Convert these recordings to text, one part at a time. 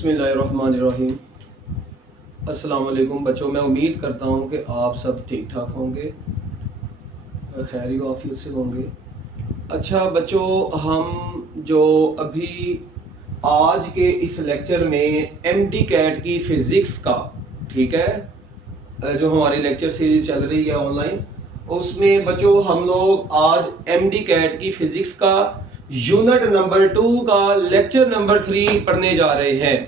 बिस्मिल्लाहिर्रहमानिर्रहीम। अस्सलाम वालेकुम बच्चों, मैं उम्मीद करता हूँ कि आप सब ठीक ठाक होंगे, खैरी वाफियत से होंगे। अच्छा बच्चों, हम जो अभी आज के इस लेक्चर में एमडी कैट की फिज़िक्स का, ठीक है, जो हमारी लेक्चर सीरीज चल रही है ऑनलाइन, उसमें बच्चों हम लोग आज एमडी कैट की फिज़िक्स का यूनिट नंबर 2 का लेक्चर नंबर 3 पढ़ने जा रहे हैं।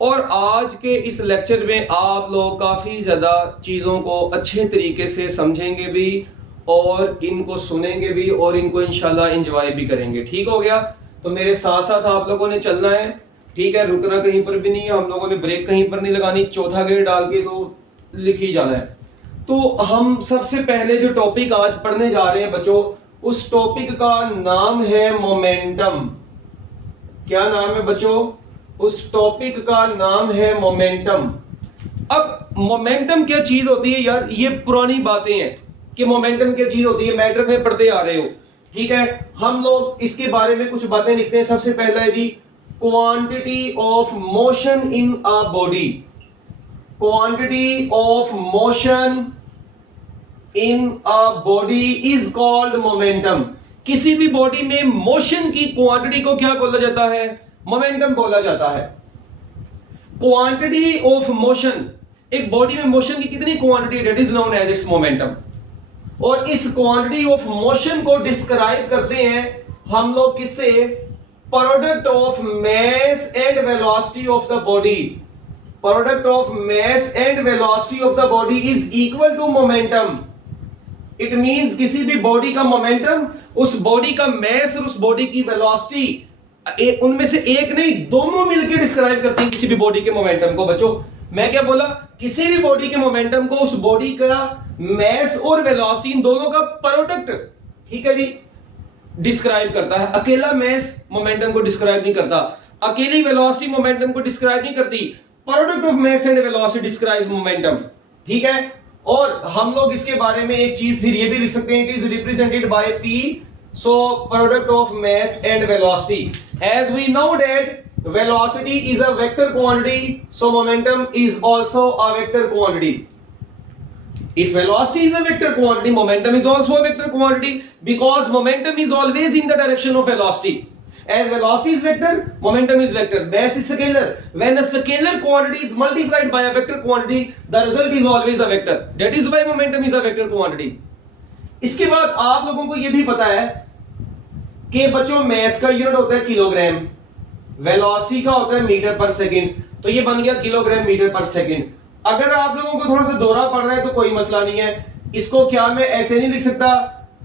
और आज के इस लेक्चर में आप लोग काफ़ी ज़्यादा चीज़ों को अच्छे तरीके से समझेंगे भी और इनको सुनेंगे भी और इनको इंशाल्लाह एंजॉय भी करेंगे। ठीक हो गया? तो मेरे साथ साथ आप लोगों ने चलना है, ठीक है, रुकना कहीं पर भी नहीं है, हम लोगों ने ब्रेक कहीं पर नहीं लगानी, चौथा गेयर डाल के तो लिख ही जाना है। तो हम सबसे पहले जो टॉपिक आज पढ़ने जा रहे हैं बच्चों, उस टॉपिक का नाम है मोमेंटम। क्या नाम है बच्चों? उस टॉपिक का नाम है मोमेंटम। अब मोमेंटम क्या चीज होती है यार? ये पुरानी बातें हैं कि मोमेंटम क्या चीज होती है, मैटर में पढ़ते आ रहे हो, ठीक है। हम लोग इसके बारे में कुछ बातें लिखते हैं। सबसे पहला है जी, quantity of motion in a body. Quantity of motion in a body is called momentum. किसी भी बॉडी में मोशन की क्वांटिटी को क्या बोला जाता है? मोमेंटम बोला जाता है। क्वांटिटी ऑफ मोशन, एक बॉडी में मोशन की कितनी quantity, that is known as its momentum. और इस क्वांटिटी ऑफ मोशन को डिस्क्राइब करते हैं हम लोग किससे? Product of mass and velocity of the body. Product of mass and velocity of the body is equal to momentum. It means किसी भी बॉडी का मोमेंटम उस बॉडी का मास और उस बॉडी की वेलोसिटी, उनमें से एक नहीं, दोनों मिलकर डिस्क्राइब करते हैं किसी भी बॉडी के मोमेंटम को। बच्चों मैं क्या बोला? किसी भी बॉडी के मोमेंटम को उस बॉडी का मास और वेलोसिटी, इन दोनों का प्रोडक्ट, ठीक है जी, डिस्क्राइब करता है। अकेला मास मोमेंटम को डिस्क्राइब नहीं करता, अकेली वेलोसिटी मोमेंटम को डिस्क्राइब नहीं करती। Product of mass and velocity describe momentum, ठीक है। और हम लोग इसके बारे में एक चीज फिर ये भी लिख सकते हैं, it is represented by P, so product of mass and velocity. As we know that velocity is a vector quantity, so momentum is also a vector quantity. If velocity is a vector quantity, momentum is also a vector quantity, because momentum is always in the direction of velocity. As velocity is vector, momentum is vector. Mass is scalar. When a scalar quantity is multiplied by a vector quantity, the result is always a vector. That is why momentum is a vector quantity. इसके बाद आप लोगों को यह भी पता है कि बच्चों मास का यूनिट होता है किलोग्राम, वेलोसिटी का होता है मीटर पर सेकंड, तो ये बन गया किलोग्राम मीटर पर सेकंड। अगर आप लोगों को थोड़ा सा दोहरा पड़ रहा है तो कोई मसला नहीं है, इसको क्या मैं ऐसे नहीं लिख सकता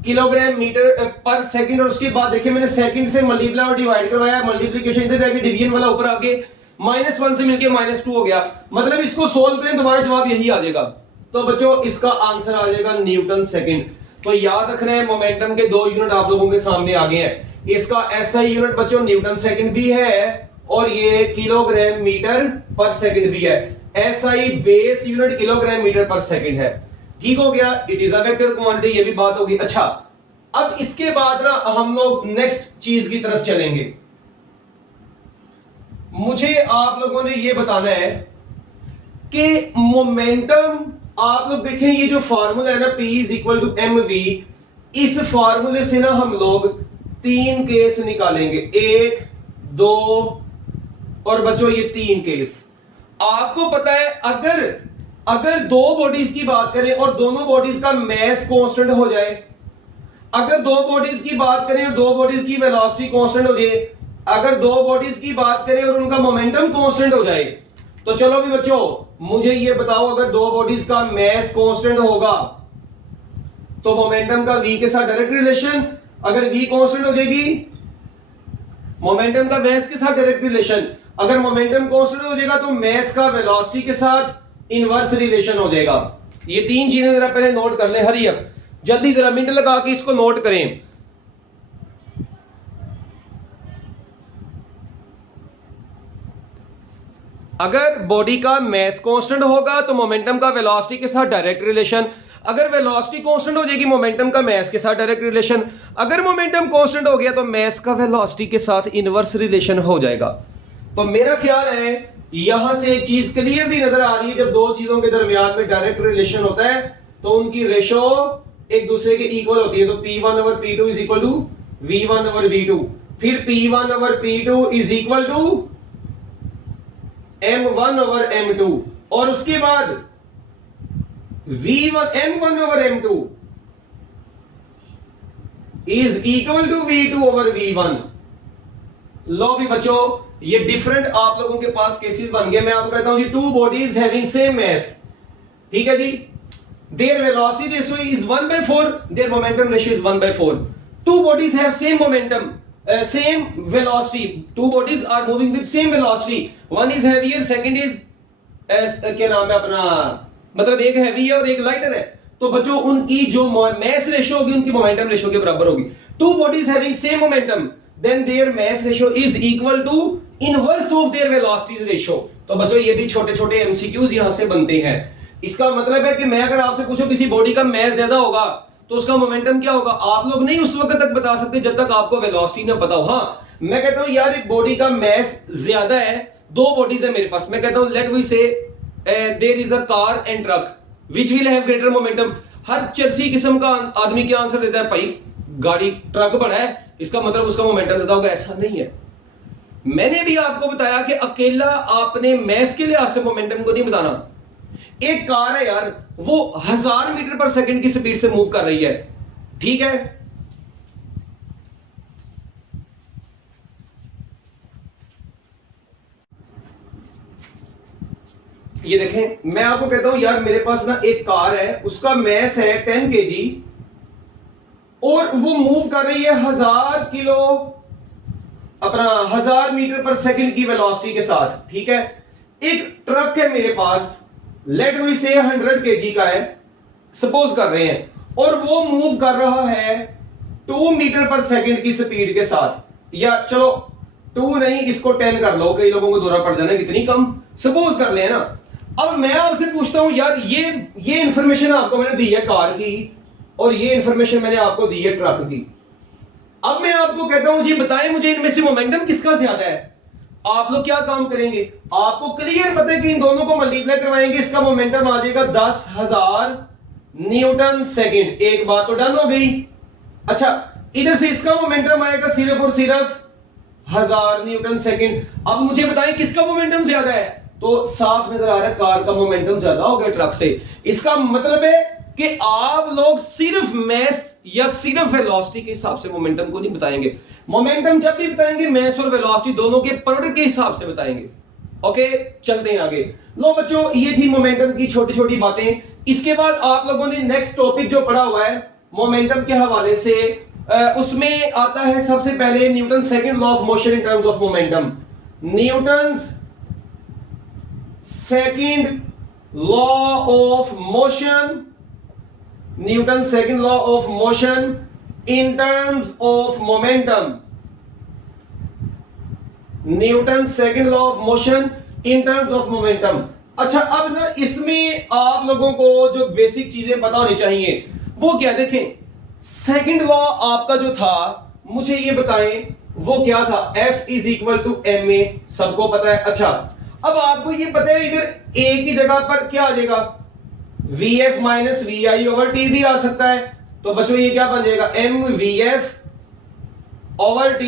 किलोग्राम मीटर पर सेकंड, और उसके बाद देखिए मैंने सेकंड से मल्टीप्लाई और डिवाइड करवाया, मल्टीप्लिकेशन इधर जाके डिवीजन वाला ऊपर आके -1 से मिलके -2 हो गया, मतलब इसको सोल्व करें तुम्हारा जवाब यही आ जाएगा। तो बच्चों इसका आंसर आ जाएगा न्यूटन सेकंड। तो याद रखना है, मोमेंटम के 2 यूनिट आप लोगों के सामने आ गए हैं। इसका एसआई यूनिट बच्चों न्यूटन सेकंड भी है और ये किलोग्राम मीटर पर सेकंड भी है। SI base unit kilogram metre per second है। ठीक हो गया? It is a vector quantity, ये भी बात होगी। अच्छा, अब इसके बाद ना हम लोग नेक्स्ट चीज की तरफ चलेंगे। मुझे आप लोगों ने ये बताना है कि मोमेंटम, आप लोग देखें ये जो फार्मूला है ना, P is equal to mv, इस फार्मूले से ना हम लोग 3 केस निकालेंगे, 1, 2 और बच्चों ये 3 केस। आपको पता है अगर 2 बॉडीज की बात करें और दोनों बॉडीज का मास कांस्टेंट हो जाए, अगर 2 बॉडीज की बात करें और 2 बॉडीज की वेलोसिटी कांस्टेंट हो जाए, अगर 2 बॉडीज की बात करें और उनका मोमेंटम कांस्टेंट हो जाए, तो चलो भी बच्चों मुझे ये बताओ, अगर 2 बॉडीज का मास कांस्टेंट होगा तो मोमेंटम का v के साथ डायरेक्ट रिलेशन, अगर v कांस्टेंट हो जाएगी मोमेंटम का मास के साथ डायरेक्ट रिलेशन, अगर मोमेंटम कांस्टेंट हो जाएगा तो मास का वेलोसिटी के साथ इनवर्स रिलेशन हो जाएगा। ये 3 चीजें जरा पहले नोट कर ले, हरी अप जल्दी जरा मिनट लगा के इसको नोट करें। अगर बॉडी का मास कांस्टेंट होगा तो मोमेंटम का वेलोसिटी के साथ डायरेक्ट रिलेशन, अगर वेलोसिटी कांस्टेंट हो जाएगी मोमेंटम का मास के साथ डायरेक्ट रिलेशन, अगर मोमेंटम कांस्टेंट हो गया तो मास का वेलोसिटी के साथ इनवर्स रिलेशन हो जाएगा। तो मेरा ख्याल है यहां से एक चीज क्लियरली नजर आ रही है, जब दो चीजों के दरमियान में डायरेक्ट रिलेशन होता है तो उनकी रेशो एक दूसरे के इक्वल होती है। तो P1 over P2 is equal to V1 over V2, फिर P1 over P2 is equal to M1 over M2, और उसके बाद V1 M1 over M2 is equal to V2 over V1। लो भी बच्चों, ये डिफरेंट आप लोगों के पास केसेस बन गए। मैं आपको कहता हूं जी, two bodies having same mass, ठीक है जी, their velocity ratio is 1/4, their momentum ratio is 1/4. Two bodies have same momentum, same velocity, two bodies are moving with same velocity, one is heavier, second is क्या नाम है अपना, मतलब एक heavy है और एक लाइटर है, तो बच्चों उनकी जो mass ratio होगी उनकी momentum ratio के बराबर होगी। Two bodies having same momentum, then their mass ratio is equal to inverse of their velocity ratio। तो बच्चों ये भी छोटे छोटे MCQs यहां से बनते हैं। इसका मतलब है कि मैं अगर आपसे पूछूं किसी बॉडी का मास ज्यादा होगा तो उसका मोमेंटम क्या होगा, आप लोग नहीं उस वक्त तक बता सकते जब तक आपको वेलोसिटी ना पता हो। हाँ, मैं कहता हूं यार एक बॉडी का मास ज्यादा है, दो बॉडीज है मेरे पास, मैं कहता हूं let we say there is a car and truck which will have greater momentum. हर चर्सी किस्म का आदमी क्या आंसर देता है, भाई गाड़ी ट्रक बड़ा है इसका मतलब उसका मोमेंटम ज्यादा होगा, ऐसा नहीं है। मैंने भी आपको बताया कि अकेला आपने मास के लिहाज से मोमेंटम को नहीं बताना। एक कार है यार, वो 1000 मीटर पर सेकंड की स्पीड से मूव कर रही है, ठीक है, ये देखें, मैं आपको कहता हूं यार मेरे पास ना एक कार है, उसका मास है 10 kg और वो मूव कर रही है 1000 किलो अपना 1000 मीटर पर सेकंड की वेलोसिटी के साथ, ठीक है। एक ट्रक है मेरे पास, लेट वी से 100 kg का है, सपोज कर रहे हैं, और वो मूव कर रहा है 2 मीटर पर सेकंड की स्पीड के साथ, या चलो 2 नहीं इसको 10 कर लो, कई लोगों को दौरा पड़ जाना कितनी कम, सपोज कर ले ना। अब मैं आपसे पूछता हूं यार, ये इंफॉर्मेशन आपको मैंने दी है कार की और ये इंफॉर्मेशन मैंने आपको दी है ट्रक की। अब मैं आपको कहता हूं जी बताएं मुझे इनमें से मोमेंटम किसका ज्यादा है। आप लोग क्या काम करेंगे, आपको क्लियर पता है कि इन दोनों को मल्टीप्लाई करवाएंगे, इसका मोमेंटम आ जाएगा 10,000 न्यूटन सेकंड। एक बात तो डन हो गई। अच्छा, इधर से इसका मोमेंटम आएगा सिर्फ और सिर्फ 1000 न्यूटन सेकंड। अब मुझे बताएं किसका मोमेंटम ज्यादा है, तो साफ नजर आ रहा है कार का मोमेंटम ज्यादा हो गया ट्रक से। इसका मतलब है कि आप लोग सिर्फ मास या सिर्फ वेलोसिटी के हिसाब से मोमेंटम को नहीं बताएंगे। मोमेंटम जब भी बताएंगे मास और वेलोसिटी दोनों के प्रोडक्ट के हिसाब से बताएंगे। ओके, चलते हैं आगे। लो बच्चों, ये थी मोमेंटम की छोटी छोटी बातें। इसके बाद आप लोगों ने नेक्स्ट टॉपिक जो पढ़ा हुआ है मोमेंटम के हवाले से, उसमें आता है सबसे पहले Newton second law of motion in terms of momentum. Newton second law of motion, Newton second law of motion in terms of momentum, Newton second law of motion in terms of momentum. अच्छा, अब ना इसमें आप लोगों को जो basic चीजें पता होनी चाहिए वो क्या, देखें सेकंड लॉ आपका जो था मुझे ये बताएं वो क्या था, F is equal to ma, सबको पता है। अच्छा, अब आपको ये पता है इधर a की जगह पर क्या आ जाएगा, vf minus vi over t भी आ सकता है। तो बच्चों ये क्या बन जाएगा, mvf ओवर t,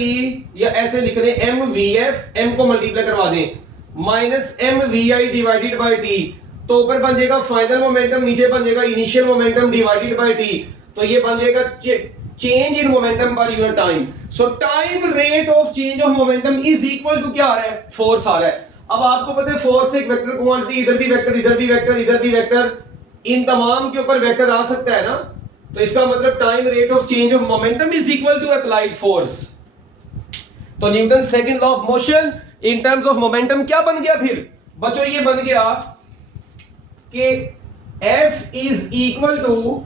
या ऐसे लिख रहे mvf, m को मल्टीप्लाई करवा दें minus mvi divided by t, तो ऊपर बन जाएगा फाइनल मोमेंटम, नीचे बन जाएगा initial momentum divided by t, तो ये बन जाएगा change in momentum per unit time. So time rate of change of momentum is equal to क्या आ रहा है, फोर्स आ रहा है। अब आपको पता है फोर्स एक वेक्टर क्वांटिटी, इधर भी वेक्टर, इधर भी वेक्टर, इधर भी वेक्टर, इन तमाम के ऊपर वेक्टर आ सकता है ना, तो इसका मतलब time rate of change of momentum is equal to applied force. तो Newton second law of motion in terms of momentum क्या बन गया फिर बच्चों, ये बन गया कि F is equal to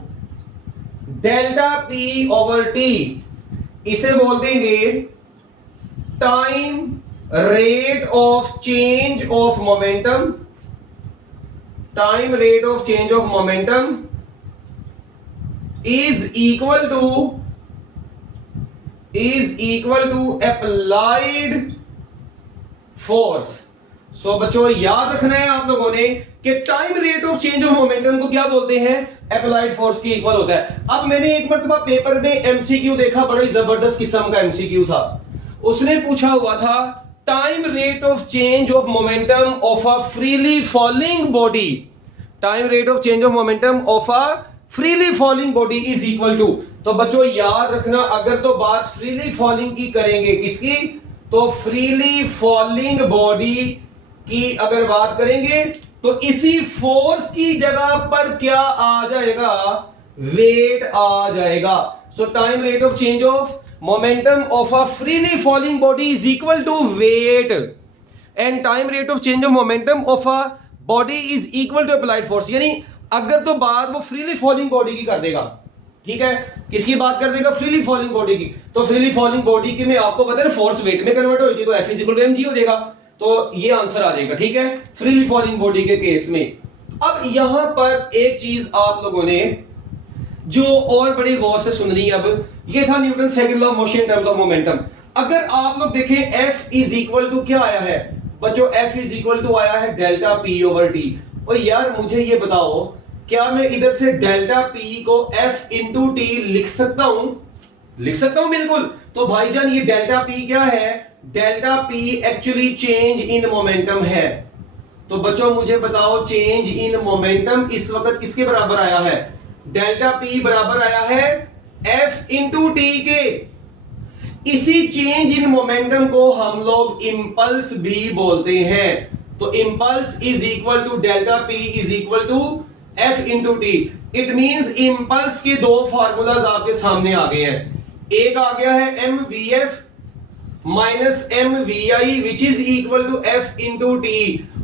delta P over T, इसे बोल देंगे time rate of change of momentum, time rate of change of momentum is equal to applied force. So बच्चों याद रखना है आप लोगों ने कि time rate of change of momentum को क्या बोलते हैं, अप्लाइड फोर्स की इक्वल होता है। अब मैंने एक मरतबा पेपर में एमसीक्यू देखा, बड़ा ही जबरदस्त किस्म का एमसीक्यू था। उसने पूछा हुआ था time rate of change of momentum of a freely falling body, time rate of change of momentum of a freely falling body is equal to. तो बच्चों याद रखना, अगर तो बात फ्रीली फॉलिंग की करेंगे, किसकी, तो फ्रीली फॉलिंग बॉडी की अगर बात करेंगे तो इसी फोर्स की जगह पर क्या आ जाएगा, वेट आ जाएगा। So time rate of change of momentum of a freely falling body is equal to weight and time rate of change of momentum of a body is equal to applied force. यानी अगर तो बात वो freely falling body की कर देगा, ठीक है, किसकी बात कर देगा, फ्रीली फॉलिंग बॉडी की, तो फ्रीली फॉलिंग बॉडी की में आपको पता है फोर्स वेट में कन्वर्ट होगी, तो F is equal to mg हो जाएगा, तो ये आंसर आ जाएगा, ठीक है, फ्रीली फॉलिंग बॉडी के केस में। अब यहां पर एक चीज आप लोगों ने जो और बड़ी गौर से सुननी है, अब ये था Newton second law of motion in terms of momentum. अगर आप लोग देखें F इज इक्वल टू क्या आया है बच्चों, F इज इक्वल टू आया है डेल्टा P ओवर T। और यार मुझे ये बताओ, क्या मैं इधर से डेल्टा P को F इंटू T लिख सकता हूं, लिख सकता हूं बिल्कुल। तो भाईजान ये डेल्टा P क्या है, delta P actually change in momentum है। तो बच्चों मुझे बताओ चेंज इन मोमेंटम इस वक्त किसके बराबर आया है, डेल्टा P बराबर आया है F इंटू T के। इसी चेंज इन मोमेंटम को हम लोग इंपल्स भी बोलते हैं। तो impulse is equal to delta P is equal to F into T। It means impulse के दो फार्मूलाज आपके सामने आ गए हैं। एक आ गया है mvf minus mvi which is equal to F into T,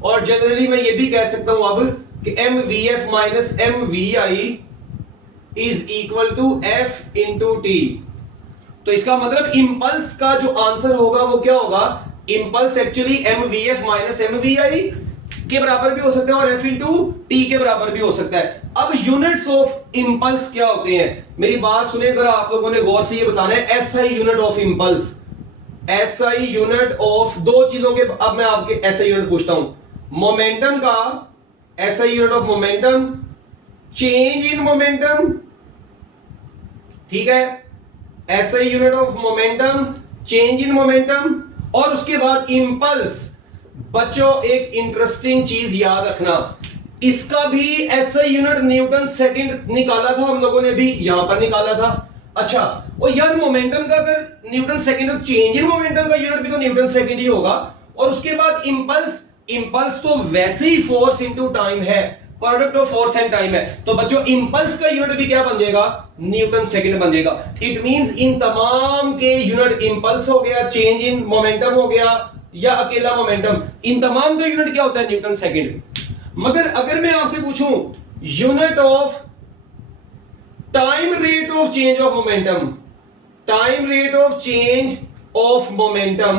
और जनरली मैं ये भी कह सकता हूं अब कि mvf minus mvi is equal to F into T। तो इसका मतलब इंपल्स का जो आंसर होगा वो क्या होगा, impulse actually mvf minus mvi के बराबर भी हो सकता है और F इंटू T के बराबर भी हो सकता है। अब यूनिट्स ऑफ इंपल्स क्या होते हैं, मेरी बात सुने जरा, आप लोगों ने गौर से ये बताना है SI unit of impulse, SI unit of दो चीजों के। अब मैं आपके SI यूनिट पूछता हूं, मोमेंटम का SI unit of momentum, change in momentum, ठीक है, SI unit of momentum, change in momentum, और उसके बाद इंपल्स। बच्चों एक इंटरेस्टिंग चीज याद रखना, इसका भी SI यूनिट न्यूटन सेकंड निकाला था हम लोगों ने, भी यहां पर निकाला था। अच्छा, और यार मोमेंटम का अगर न्यूटन सेकंड, तो चेंज इन मोमेंटम का यूनिट भी तो न्यूटन सेकंड ही होगा। और उसके बाद इंपल्स, इंपल्स तो वैसे ही फोर्स इनटू टाइम है, product of force and time है। तो बच्चों इंपल्स का यूनिट भी क्या बन जाएगा, न्यूटन सेकंड बन जाएगा। इट मींस इन तमाम के यूनिट, इंपल्स हो गया, चेंज इन मोमेंटम हो गया, या अकेला मोमेंटम, इन तमाम का यूनिट क्या होता है, न्यूटन सेकंड। मगर अगर मैं आपसे पूछूं unit of time rate of change of momentum, time rate of change of momentum,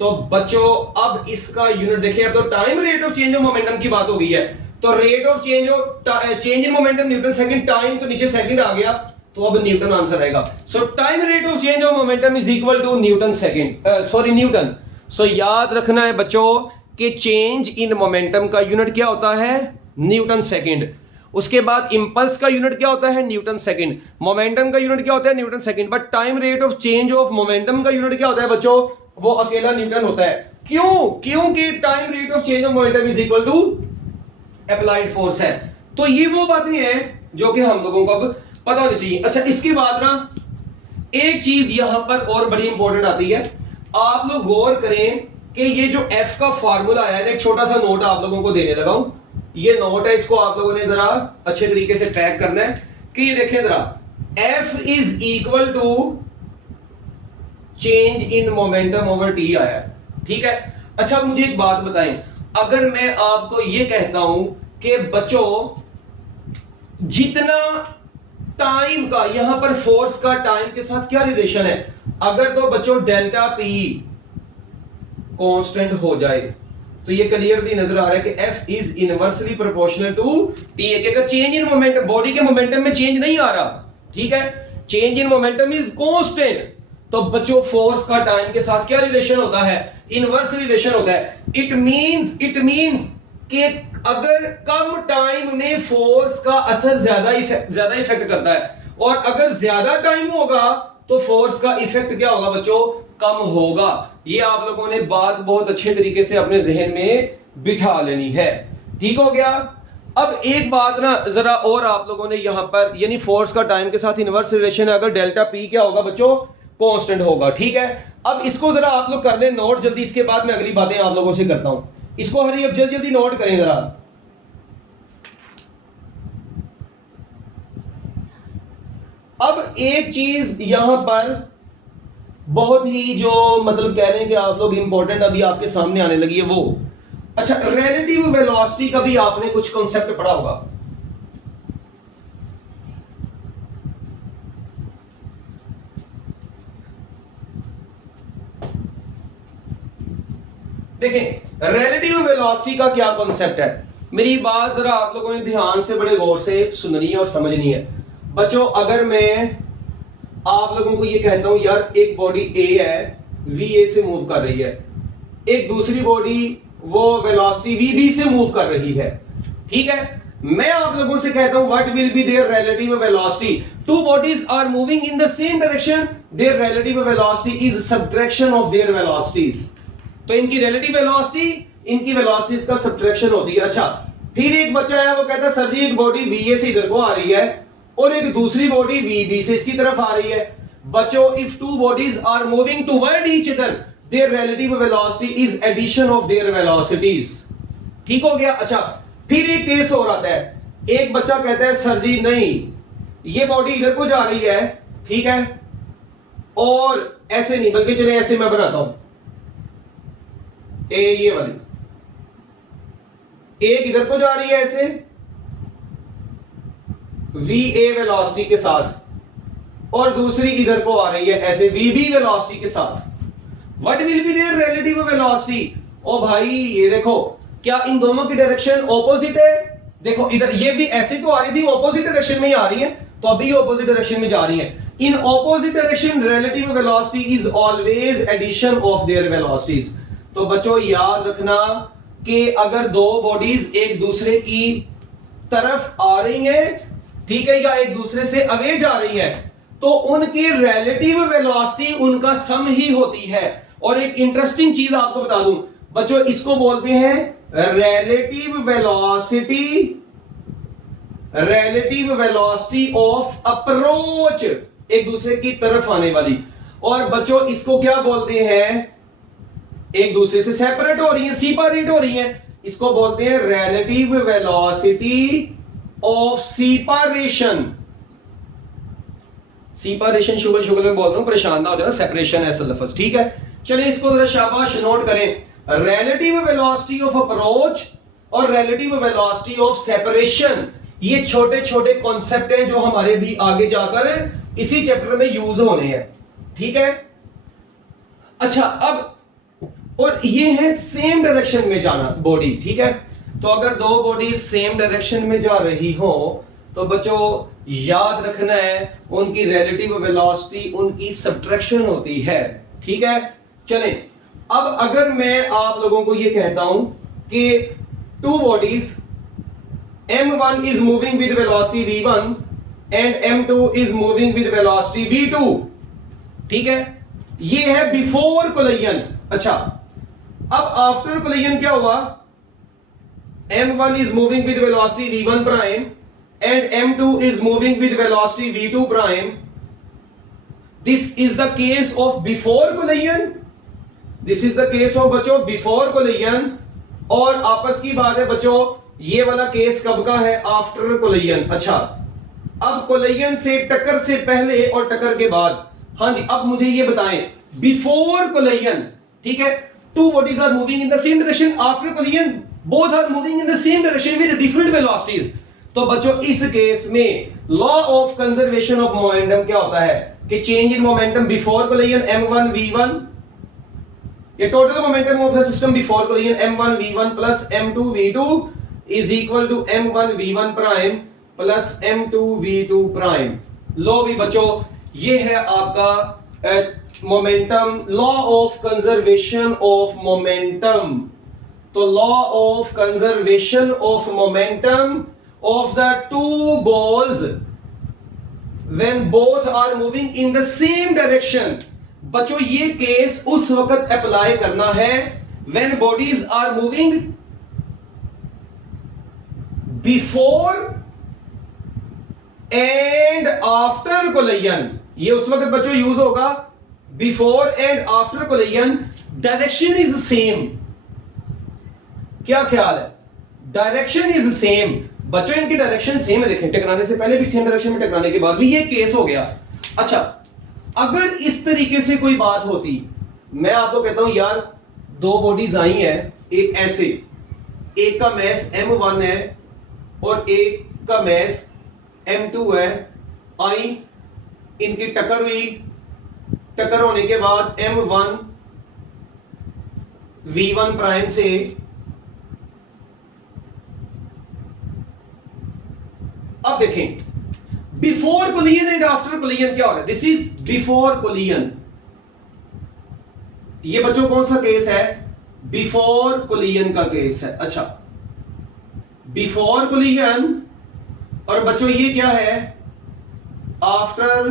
तो बच्चों अब इसका यूनिट देखिए। अब तो time rate of change of momentum की बात हो गई है, तो rate of change of change in momentum Newton second, time तो नीचे सेकंड आ गया, तो अब न्यूटन आंसर आएगा। So time rate of change of momentum is equal to Newton second, sorry Newton. So याद रखना है बच्चों कि चेंज इन मोमेंटम का यूनिट क्या होता है, न्यूटन सेकंड। उसके बाद इंपल्स का यूनिट क्या होता है, न्यूटन सेकंड। मोमेंटम का यूनिट क्या होता है, Newton second. But time rate of change of momentum का यूनिट क्या होता है बच्चों, वो अकेला न्यूटन होता है। क्यों, क्योंकि time rate of change of momentum is equal to applied force है। तो ये वो बातें हैं जो कि हम लोगों को अब पता होनी चाहिए। अच्छा, इसके बाद ना एक चीज यहां पर और बड़ी इंपॉर्टेंट आती है, आप लोग गौर करें कि ये जो F का फार्मूला आया है, एक छोटा सा नोट आप लोगों को देने लगा हूं, ये नोट है, इसको आप लोगों ने जरा अच्छे तरीके से ट्रैक करना है कि ये देखें जरा, F is equal to change in momentum over T आया है, ठीक है। अच्छा मुझे एक बात बताएं, अगर मैं आपको ये कहता हूं कि बच्चों जितना टाइम का यहां पर फोर्स का टाइम के साथ क्या रिलेशन है, अगर तो बच्चों डेल्टा P कांस्टेंट हो जाए तो ये क्लियरली नजर आ रहा है कि F is inversely proportional to T। अगर चेंज इन मोमेंटम, बॉडी के मोमेंटम में चेंज नहीं आ रहा, ठीक है, change in momentum is constant, तो बच्चों फोर्स का टाइम के साथ क्या रिलेशन होता है, इनवर्स रिलेशन होता है। इट मींस कि अगर कम टाइम में फोर्स का असर ज्यादा इफेक्ट करता है, और अगर ज्यादा टाइम होगा तो फोर्स का इफेक्ट क्या होगा बच्चों, कम होगा। ये आप लोगों ने बात बहुत अच्छे तरीके से अपने जहन में बिठा लेनी है। ठीक हो गया। अब एक बात ना जरा और आप लोगों ने यहां पर, यानी फोर्स का टाइम के साथ इनवर्स रिलेशन है, अगर डेल्टा पी क्या होगा बच्चों, कांस्टेंट होगा। ठीक है, अब इसको जरा आप लोग कर लें नोट जल्दी, इसके बाद मैं अगली बातें आप लोगों से करता हूं। इसको हरी अब जल्दी जल्दी नोट करें जरा। अब एक चीज यहां पर बहुत ही जो मतलब कह रहे हैं कि आप लोग इंपॉर्टेंट अभी आपके सामने आने लगी है वो, अच्छा, रिलेटिव वेलोसिटी का भी आपने कुछ कॉन्सेप्ट पढ़ा होगा। देखें रिलेटिव वेलोसिटी का क्या कॉन्सेप्ट है, मेरी बात जरा आप लोगों ने ध्यान से बड़े गौर से सुननी है और समझनी है। बच्चों अगर मैं आप लोगों को ये कहता हूं यार एक बॉडी ए है, वी ए से मूव कर रही है, एक दूसरी बॉडी वो वेलोसिटी वी बी से मूव कर रही है। ठीक है, मैं आप लोगों से कहता हूं what will be their relative velocity, two bodies are moving in the same direction, their relative velocity is subtraction of their velocities. तो इनकी रिलेटिव वेलोसिटी इनकी वेलोसिटीज का सब्ट्रैक्शन होती है। अच्छा, फिर एक बच्चा है वो कहता है सर जी एक बॉडी वी ए से इधर को आ रही है और एक दूसरी बॉडी वी बी से इसकी तरफ आ रही है। बच्चों if two bodies are moving toward each other, their relative velocity is addition of their velocities। ठीक हो गया। अच्छा, फिर एक केस और आता है, एक बच्चा कहता है सर जी नहीं ये बॉडी इधर को जा रही है, ठीक है, और ऐसे नहीं बल्कि चले ऐसे मैं बनाता हूं, ये वाली एक इधर को जा रही है ऐसे वी ए वेलोसिटी के साथ, और दूसरी इधर को आ रही है ऐसे वी बी वेलोसिटी के साथ। What will be their relative velocity? ओ भाई ये देखो क्या इन दोनों की डायरेक्शन ऑपोजिट है? देखो इधर ये भी ऐसे तो आ रही थी, ऑपोजिट डायरेक्शन में ही आ रही है, तो अभी ऑपोजिट डायरेक्शन में जा रही है। In opposite direction relative velocity is always addition of their velocities. तो बच्चों याद रखना कि अगर दो बॉडीज एक दूसरे की तरफ आ रही हैं, ठीक है, या एक दूसरे से अवे जा रही है, तो उनकी रिलेटिव वेलोसिटी उनका सम ही होती है। और एक इंटरेस्टिंग चीज आपको बता दूं बच्चों, इसको बोलते हैं रिलेटिव वेलोसिटी ऑफ अप्रोच, एक दूसरे की तरफ आने वाली। और बच्चों इसको क्या बोलते हैं, एक दूसरे से सेपरेट हो रही है, सेपरेट हो रही है, इसको बोलते हैं relative velocity of separation. Separation sugar में बोल रहा हूं, परेशान ना हो जाना, सेपरेशन ऐसा लफ्ज। ठीक है, चलिए इसको जरा शाबाश नोट करें। रिलेटिव वेलोसिटी ऑफ अप्रोच और रिलेटिव वेलोसिटी ऑफ सेपरेशन, ये छोटे छोटे कॉन्सेप्ट हैं जो हमारे भी आगे जाकर इसी चैप्टर में यूज होने हैं। ठीक है, अच्छा अब और ये है सेम डायरेक्शन में जाना बॉडी। ठीक है, तो अगर दो बॉडी सेम डायरेक्शन में जा रही हो तो बच्चों याद रखना है उनकी रिलेटिव वेलोसिटी उनकी सब्ट्रैक्शन होती है। ठीक है, चलें अब अगर मैं आप लोगों को यह कहता हूं कि two bodies m1 is moving with velocity v1 and m2 is moving with velocity v2, ठीक है, ये है बिफोर कोलिजन। अच्छा, अब आफ्टर कोलिजन क्या हुआ, m1 is moving with velocity v1 prime and m2 is moving with velocity v2 prime. This is the case of before collision. This is the case of बच्चों before collision, और आपस की बात है बच्चों ये वाला केस कब का है, आफ्टर कोलिजन। अच्छा, अब कोलिजन से टक्कर से पहले और टक्कर के बाद, हाँ जी, अब मुझे ये बताएं बिफोर कोलिजन, ठीक है, two bodies are moving in the same direction, after collision both are moving in the same direction with different velocities। तो बच्चों इस केस में law of conservation of momentum क्या होता है कि change in momentum before collision m1 v1, ये total momentum of the system before collision m1 v1 plus m2 v2 is equal to m1 v1 prime plus m2 v2 prime. लो भी बच्चों ये है आपका momentum, law of conservation of momentum. तो law of conservation of momentum of the two balls when both are moving in the same direction. बच्चों ये case उस वक्त अप्लाई करना है when bodies are moving before and after collision. ये उस वक्त बच्चों यूज होगा before and after collision, direction is same. क्या ख्याल है? Direction is same. बच्चों इनकी डायरेक्शन सेम है, देखें टकराने से पहले भी सेम डायरेक्शन में, टकराने के बाद भी ये केस हो गया। अच्छा, अगर इस तरीके से कोई बात होती, मैं आपको कहता हूं यार दो बॉडीज आई हैं, एक ऐसे, एक का मैस m1 है और एक का मैस m2 है, आई, इनकी टक्कर हुई, टक्कर होने के बाद m1 v1 प्राइम से अब देखें before collision and after collision क्या हो रहा है। This is before collision. ये बच्चों कौन सा केस है? बिफोर कोलिजन का केस है। अच्छा, बिफोर कोलिजन, और बच्चों ये क्या है? After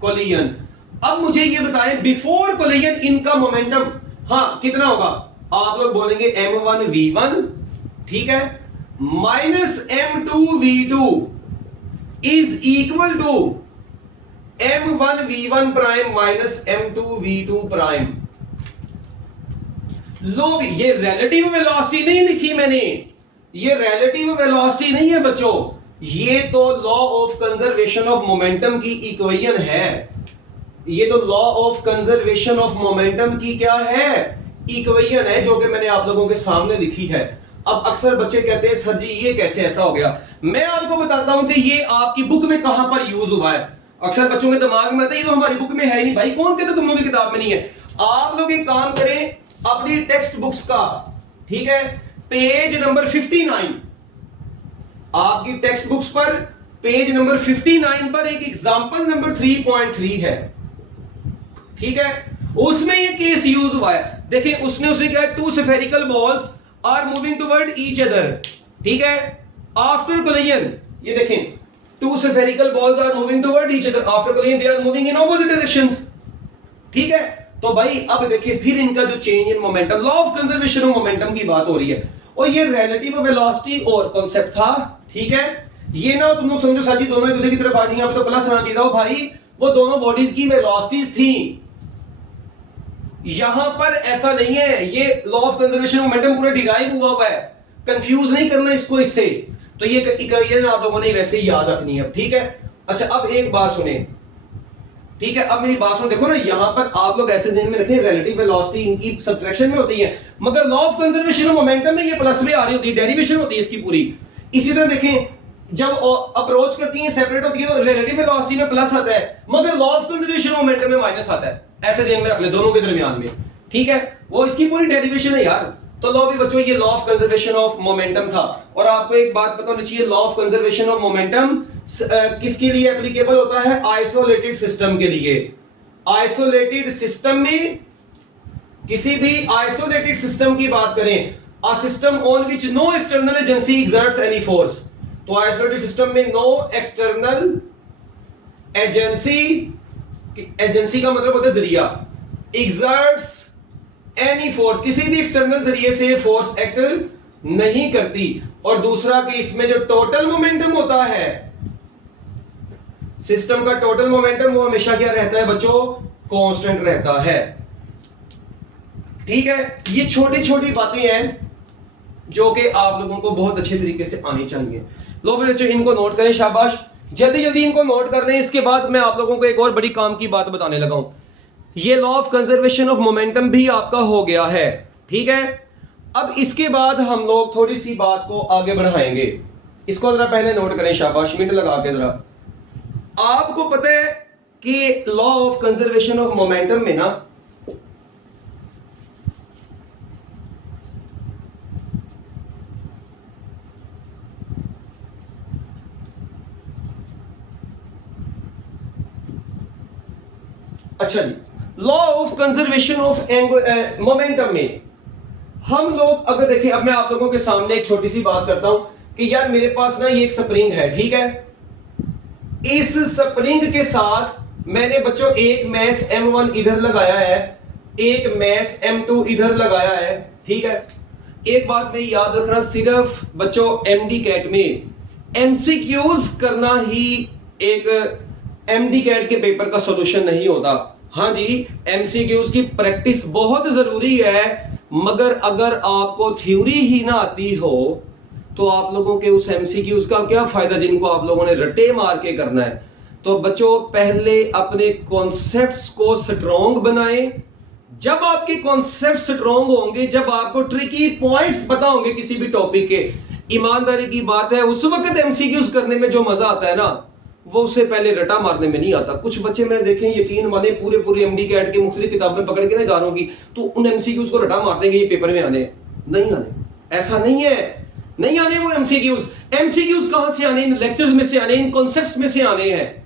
collision. अब मुझे ये बताएं बिफोर कोलिजन इनका मोमेंटम हाँ कितना होगा? आप लोग बोलेंगे m1 v1, ठीक है, minus m2 v2 is equal to m1 v1 prime minus m2 v2 prime. लो, ये रिलेटिव वेलोसिटी नहीं लिखी मैंने, ये रिलेटिव वेलोसिटी नहीं है बच्चों, ये तो law of conservation of momentum की इक्वेशन है। ये तो law of conservation of momentum की क्या है? इक्वेशन है, जो कि मैंने आप लोगों के सामने लिखी है। अब अक्सर बच्चे कहते हैं सर जी ये कैसे ऐसा हो गया। मैं आपको बताता हूं कि ये आपकी बुक में कहां पर यूज हुआ है। अक्सर बच्चों के दिमाग में आता है ये तो हमारी बुक में है ही नहीं। भाई कौन कहते तुम लोगों की किताब में नहीं है? आप लोग एक काम करें, अपनी टेक्स्ट बुक्स का, ठीक है, पेज नंबर 59, आपकी टेक्स्ट बुक्स पर पेज नंबर 59 पर एक एग्जांपल नंबर 3.3 है, ठीक है, उसमें ये केस यूज हुआ है। देखिए उसने क्या, two spherical balls are moving toward each other, ठीक है, आफ्टर कोलिजन। ये देखें two spherical balls are moving toward each other after collision, they are moving in opposite directions, ठीक है। तो भाई अब देखिए फिर इनका जो change in momentum, law of conservation of momentum की बात हो रही है, और ये रिलेटिव वेलोसिटी और कांसेप्ट था, ठीक है। ये ना तुम लोग समझो साजी दोनों एक दूसरे की तरफ आ रही हैं, अब तो प्लस आना चाहिए था। भाई वो दोनों बॉडीज की वेलोसिटीज थी, यहां पर ऐसा नहीं है। ये law of conservation of momentum पूरा डिराइव हुआ है, कंफ्यूज नहीं करना इसको इससे। तो ये इक्वेशन आप लोगों ने वैसे ही याद रखनी है, ठीक है। अच्छा अब एक बात सुने, ठीक है, अब मेरी बात सुन, देखो ना यहां पर आप लोग ऐसे ध्यान में रखें रिलेटिव वेलोसिटी इनकी सब्ट्रैक्शन में होती है, मगर law of conservation of momentum में ये प्लस में आ रही होती है, डेरिवेशन होती है इसकी पूरी। इसी तरह देखें जब अप्रोच करती है सेपरेट होती है तो रिलेटिव वेलोसिटी में प्लस आता है, मगर law of conservation of momentum में माइनस आता है। ऐसे ध्यान में रख ले दोनों के दरमियान में, ठीक है, वो इसकी पूरी डेरिवेशन है यार। तो लॉ भी बच्चों ये law of conservation of momentum था। और आपको एक बात पता होनी चाहिए, law of conservation of momentum किसके लिए एप्लीकेबल होता है? आइसोलेटेड सिस्टम के लिए। आइसोलेटेड सिस्टम में, किसी भी आइसोलेटेड सिस्टम की बात करें, a system on which no external agency exerts any force, तो आइसोलेटेड सिस्टम में नो एक्सटर्नल एजेंसी, एजेंसी का मतलब होता है जरिया, एक्सर्ट्स एनी फोर्स, किसी भी एक्सटर्नल जरिए से फोर्स एक्ट नहीं करती। और दूसरा कि इसमें जो टोटल मोमेंटम होता है सिस्टम का, टोटल मोमेंटम वो हमेशा क्या रहता है बच्चों? कांस्टेंट रहता है, ठीक है। ये छोटी छोटी बातें हैं जो कि आप लोगों को बहुत अच्छे तरीके से आनी चाहिए। लो बच्चों इनको नोट करें, शाबाश, जल्दी जल्दी इनको नोट कर दें। इसके बाद मैं आप लोगों को एक और बड़ी काम की बात बताने लगा हूं। ये law of conservation of momentum भी आपका हो गया है, ठीक है। अब इसके बाद हम लोग थोड़ी सी बात को आगे बढ़ाएंगे। इसको जरा पहले नोट करें, शाबाश, मिनट लगा के जरा। आपको पता है कि law of conservation of momentum में ना अच्छा जी, law of conservation of momentum में हम लोग अगर देखें, अब मैं आप लोगों के सामने एक छोटी सी बात करता हूं कि यार मेरे पास ना ये एक स्प्रिंग है, ठीक है। इस स्प्रिंग के साथ मैंने बच्चों एक मैस M1 इधर लगाया है, एक मैस M2 इधर लगाया है, ठीक है। एक बात में याद रखना, सिर्फ बच्चों MD कैट में MCQs करना ही एक MD कैट के पेपर का सॉल्यूशन नहीं होता। हाँ जी, MCQs की प्रैक्टिस बहुत जरूरी है, मगर अगर आपको थ्योरी ही ना आती हो तो आप लोगों के उस MCQs का क्या फायदा जिनको आप लोगों ने रटे मार के करना है। तो बच्चों पहले अपने कॉन्सेप्ट्स को स्ट्रॉन्ग बनाएं। जब आपके कॉन्सेप्ट स्ट्रॉन्ग होंगे, जब आपको ट्रिकी पॉइंट्स पता होंगे किसी भी टॉपिक के, ईमानदारी की बात है उस वक्त MCQs करने में जो मजा आता है ना, वो उससे पहले रटा मारने में नहीं आता। कुछ बच्चे मैंने देखे, यकीन माने, पूरे MD कैट की मुख्तलिफ किताबें पकड़ के ना गानों की, तो उन MCQs को रटा मार देंगे ये पेपर में आने, नहीं आने, ऐसा नहीं है, नहीं आने वो MCQs कहां से आने? इन लेक्चर्स में से आने, इन कॉन्सेप्ट्स में से आने हैं।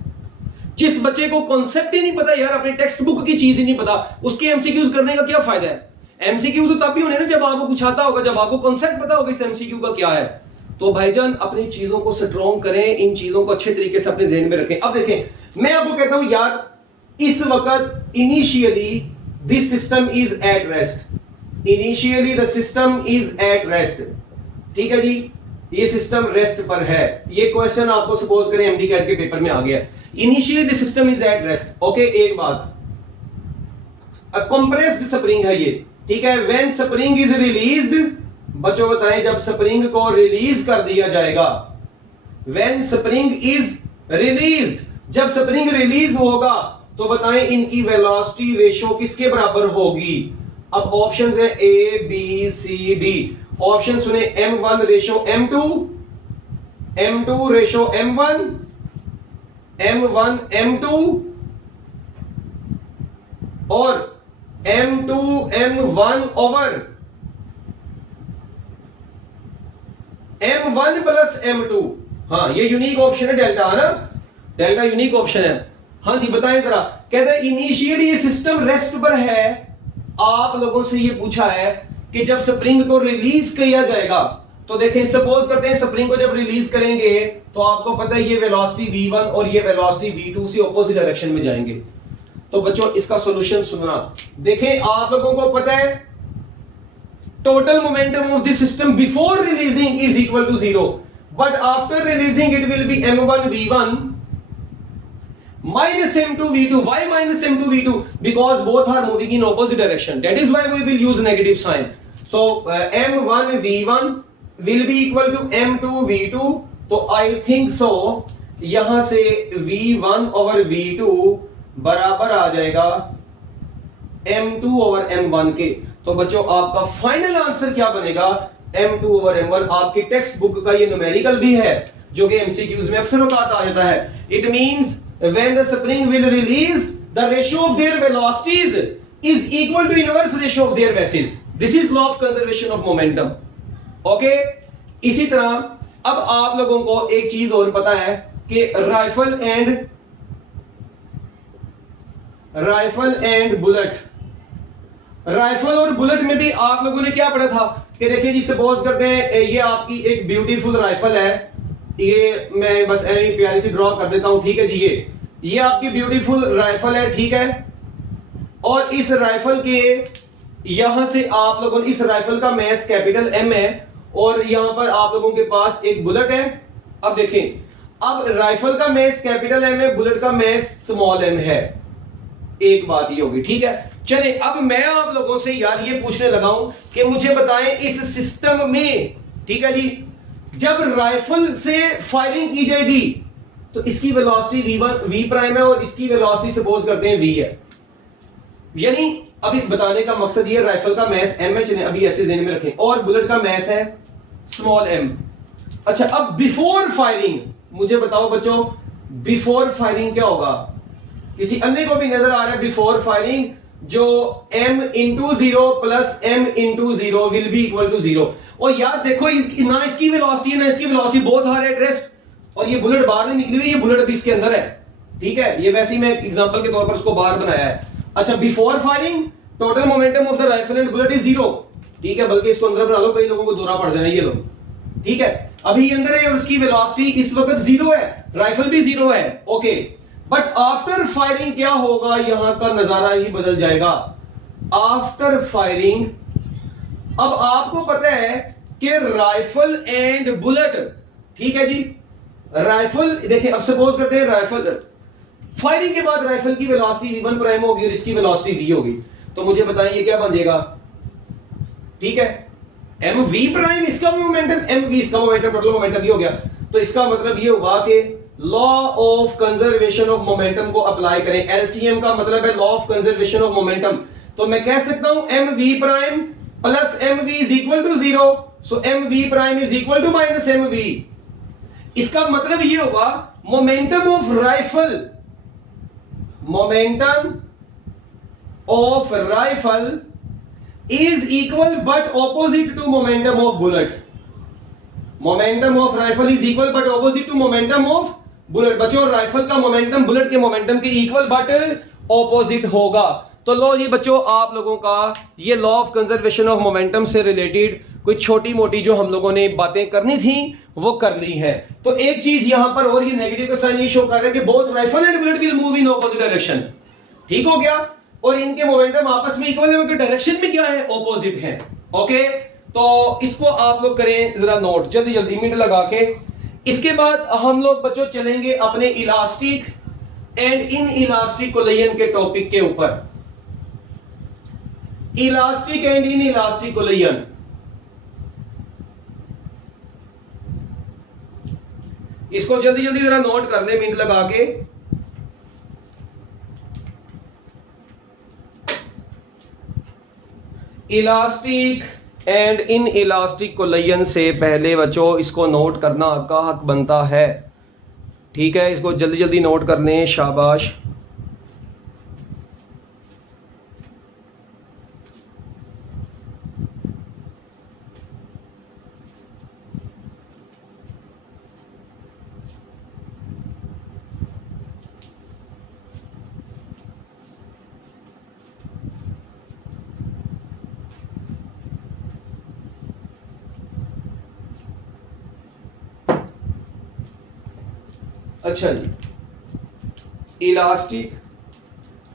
जिस बच्चे को कॉन्सेप्ट ही नहीं पता यार, अपने टेक्स्ट बुक की चीज ही नहीं पता, उसके MCQs करने का क्या फायदा है? MCQs तो तब भी होने ना जब आपको कुछ आता होगा, जब आपको कॉन्सेप्ट पता होगा इस MCQ का क्या है। तो भाईजान अपनी चीजों को स्ट्रॉन्ग करें, इन चीजों को अच्छे तरीके से अपने ज़हन में रखें। अब देखें, मैं आपको कहता हूं यार, इस वक्त initially this system is at rest, initially the system is at rest, ठीक है जी, ये सिस्टम रेस्ट पर है। ये क्वेश्चन आपको सपोज करें MD कैट के पेपर में आ गया, initially the system is at rest, okay. एक बात, कंप्रेस्ड स्प्रिंग है ये, ठीक है। व्हेन स्प्रिंग इज रिलीज्ड, बच्चों बताएं जब स्प्रिंग को रिलीज कर दिया जाएगा, व्हेन स्प्रिंग इज रिलीज्ड, जब स्प्रिंग रिलीज होगा तो बताएं इनकी वेलोसिटी रेशियो किसके बराबर होगी? अब ऑप्शंस है A B C D, option सुने, M1 ratio M2, M2 ratio M1, M1 M2 और M2 M1 over M1 plus M2। हाँ, ये यूनिक ऑप्शन है डेल्टा, है ना, डेल्टा यूनिक ऑप्शन है। हाँ जी बताएं जरा, कहते हैं इनिशियली ये सिस्टम रेस्ट पर है। आप लोगों से ये पूछा है कि जब स्प्रिंग को रिलीज किया जाएगा, तो देखें सपोज करते हैं स्प्रिंग को जब रिलीज करेंगे तो आपको पता है ये वेलोसिटी v1 और ये वेलोसिटी v2 से ऑपोजिट डायरेक्शन में जाएंगे। तो बच्चों इसका सॉल्यूशन सुनना, देखें आप लोगों को पता है total momentum of this system before releasing is equal to 0, but after releasing it will be m1 v1 minus m2 v2. Why minus m2 v2? Because both are moving in opposite direction. That is why we will use negative sign. So m1 v1 will be equal to m2 v2. तो I think so यहां से v1 over v2 बराबर आ जाएगा m2 over m1 के। तो बच्चों आपका final answer क्या बनेगा? m2 over m1। आपकी टेक्स्ट बुक का ये न्यूमेरिकल भी है जो कि MCQs में अक्सर औकात आ जाता है। It means when the spring will release, the ratio of their velocities is equal to inverse ratio of their masses. This is law of conservation of momentum. Okay? इसी तरह अब आप लोगों को एक चीज और पता है कि राइफल एंड बुलेट, राइफल और बुलेट में भी आप लोगों ने क्या पढ़ा था कि देखिए जी सपोज करते हैं ये आपकी एक ब्यूटीफुल राइफल है, ये मैं बस ऐसी प्यारी सी ड्रॉ कर देता हूं, ठीक है जी, ये आपकी ब्यूटीफुल राइफल है, ठीक है। और इस राइफल के यहां से आप लोगों, इस राइफल का मैस कैपिटल M है और यहां पर आप लोगों के पास एक बुलेट है। अब देखें, अब राइफल का मैस कैपिटल M है, बुलेट का मैस स्मॉल m है। एक बात ये होगी, ठीक है। चलिए अब मैं आप लोगों से यार ये पूछने लगा हूं कि मुझे बताएं इस सिस्टम में, ठीक है जी, जब राइफल से फायरिंग की जाएगी तो इसकी वेलोसिटी v प्राइम है और इसकी वेलोसिटी सपोज करते हैं v है। यानी अभी बताने का मकसद ये राइफल का मैस m है, चलें अभी ऐसे ज़हन में रखें, और बुलेट का मैस है स्मॉल m। अच्छा अब बिफोर फायरिंग मुझे बताओ बच्चों, बिफोर फायरिंग क्या होगा? किसी अन्य को भी नजर आ रहा है बिफोर फायरिंग जो m into 0 plus m into 0 will be equal to 0। और यार देखो ना इसकी वेलोसिटी है ना इसकी velocity, both are at rest, और ये बुलेट बाहर नहीं निकली हुई, ये बुलेट अभी इसके अंदर है, ठीक है। ये वैसे ही मैं एग्जांपल के तौर पर उसको बाहर बनाया है। अच्छा, before firing total momentum of the rifle and bullet is 0, ठीक है, बल्कि इसको अंदर बना लो, कई लोगों को दोहरा पड़ जाना ये लो, ठीक है। अभी ये अंदर है और उसकी वेलोसिटी इस वक्त 0 है, राइफल भी 0 है, ओके। बट आफ्टर फायरिंग क्या होगा, यहां का नजारा ही बदल जाएगा। आफ्टर फायरिंग अब आपको पता है कि राइफल एंड बुलेट, ठीक है जी, राइफल देखिए, अब सपोज करते हैं राइफल फायरिंग के बाद राइफल की वेलोसिटी v1 प्राइम होगी और इसकी वेलोसिटी v होगी, तो मुझे बताइए ये क्या बन जाएगा, ठीक है, mv प्राइम इसका मोमेंटम, mv इसका मोमेंटम, टोटल मोमेंटम ये हो गया। तो इसका मतलब ये होगा कि law of conservation of momentum को अप्लाई करें। एलसीएम का मतलब है law of conservation of momentum, तो मैं कह सकता हूं mv prime plus mv is equal to 0, so mv prime is equal to minus mv। इसका मतलब ये होगा momentum of rifle, momentum of rifle is equal but opposite to momentum of bullet. Momentum of rifle is equal but opposite to momentum of bullet. बच्चों rifle का momentum bullet के momentum के equal but opposite होगा। तो लो ये बच्चों आप लोगों का ये law of conservation of momentum से रिलेटेड कोई छोटी मोटी जो हम लोगों ने बातें करनी थी वो कर ली है। तो एक चीज यहां पर और ये नेगेटिव का साइन ये शो कर रहा है कि both rifle and bullet will move in opposite direction, ठीक हो गया, और इनके मोमेंटम आपस में इक्वल है, उनके डायरेक्शन में क्या है, ऑपोजिट है, ओके। तो इसको आप लोग करें जरा नोट जल्दी जल्दी मिनट लगा के। इसके बाद हम लोग बच्चों चलेंगे अपने elastic and inelastic collision के टॉपिक के ऊपर। Elastic and inelastic collision, इसको जल्दी जल्दी जरा नोट कर ले मिनट लगा के। Elastic and inelastic collision से पहले बच्चों इसको नोट करना आपका हक बनता है, ठीक है, इसको जल्दी जल्दी नोट कर लें, शाबाश। अच्छा जी, elastic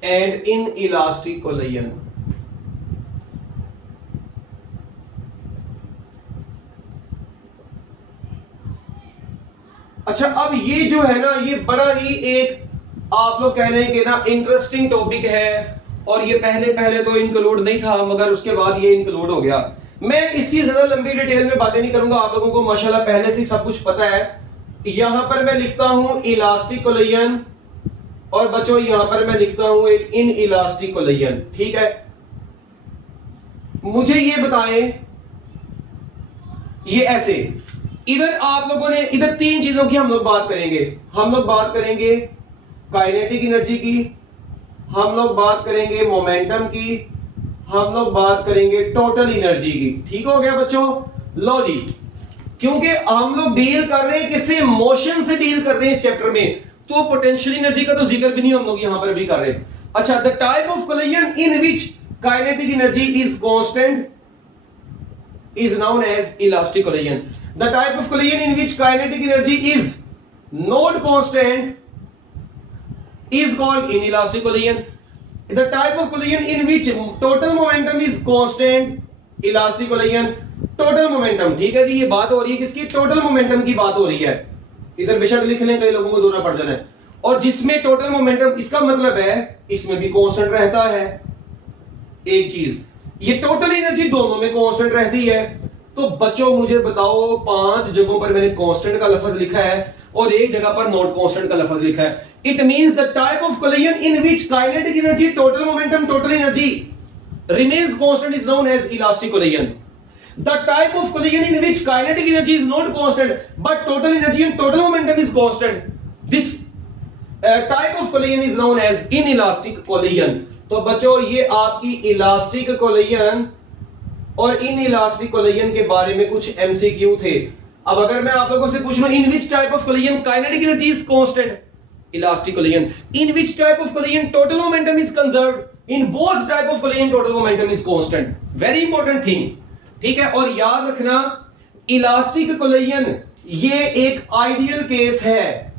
and inelastic collision. अच्छा, अब ये जो है ना ये बड़ा ही एक आप लोग कह रहे हैं कि ना इंटरेस्टिंग टॉपिक है, और ये पहले पहले तो इंक्लूड नहीं था मगर उसके बाद ये इंक्लूड हो गया। मैं इसकी ज्यादा लंबी डिटेल में बातें नहीं करूंगा, आप लोगों को माशाल्लाह पहले से सब कुछ पता है। यहां पर मैं लिखता हूं इलास्टिक कोलिजन, और बच्चों यहां पर मैं लिखता हूं एक इन इलास्टिक कोलिजन, ठीक है। मुझे ये बताएं, ये ऐसे इधर आप लोगों ने इधर तीन चीजों की हम लोग बात करेंगे। हम लोग बात करेंगे काइनेटिक एनर्जी की, हम लोग बात करेंगे मोमेंटम की, हम लोग बात करेंगे टोटल एनर्जी की, ठीक हो गया बच्चों। लो जी, क्योंकि हम लोग डील कर रहे हैं किससे, मोशन से डील कर रहे हैं इस चैप्टर में, तो पोटेंशियल एनर्जी का तो जिक्र भी नहीं हम लोग यहां पर अभी कर रहे हैं। अच्छा, the type of collision in which kinetic energy is constant is known as elastic collision. The type of collision in which kinetic energy is not constant is called inelastic collision. The type of collision in which total momentum is constant, elastic collision. Total momentum, ठीक है जी, ये बात हो रही है किसकी, total momentum की बात हो रही है। इधर बेशक लिख लें, कई लोगों को दोहरा पड़ जाना है। और जिसमें टोटल मोमेंटम, इसका मतलब है इसमें भी कांस्टेंट रहता है। एक चीज, ये टोटल एनर्जी दोनों में कांस्टेंट रहती है। तो बच्चों मुझे बताओ, 5 जगहों पर मैंने कांस्टेंट का लफ्ज लिखा है और एक जगह पर नॉट कांस्टेंट का लफ्ज लिखा है। It means the type of collision in which kinetic energy, total momentum, total energy remains constant is known as elastic collision. The type of collision in which kinetic energy is not constant but total energy and total momentum is constant, this type of collision is known as inelastic collision. तो बच्चों ये आपकी elastic collision और in elastic collision के बारे में कुछ MCQ थे। अब अगर मैं आप लोगों से पूछ लूं, in which type of collision kinetic energy is constant, elastic collision, in which type of collision total momentum is conserved, in both type of collision total momentum is constant, very important thing, ठीक है। और याद रखना elastic collision ये एक ideal case है,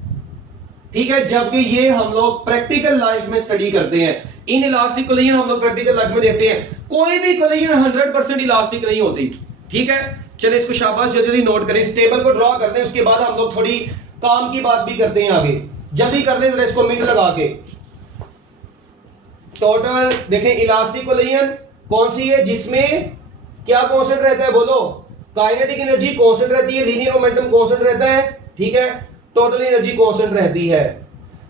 ठीक है, जबकि ये हम लोग प्रैक्टिकल लाइफ में स्टडी करते हैं। इन इलास्टिक कोलिजन हम लोग प्रैक्टिकल लाइफ में देखते हैं, कोई भी कोलिजन 100% इलास्टिक नहीं होती, ठीक है। चलिए इसको शाबाश, जल्दी जल्दी नोट करें, इस टेबल को ड्रॉ कर दें, उसके बाद हम लोग थोड़ी काम की बात भी करते हैं आगे। जल्दी कर लें जरा इसको मिनट लगा के। टोटल देखें इलास्टिक कोलिजन कौन सी है जिसमें क्या कांस्टेंट रहता है, बोलो। काइनेटिक एनर्जी कांस्टेंट रहती है, लीनियर मोमेंटम कांस्टेंट रहता है, ठीक है, टोटल एनर्जी कांस्टेंट रहती है।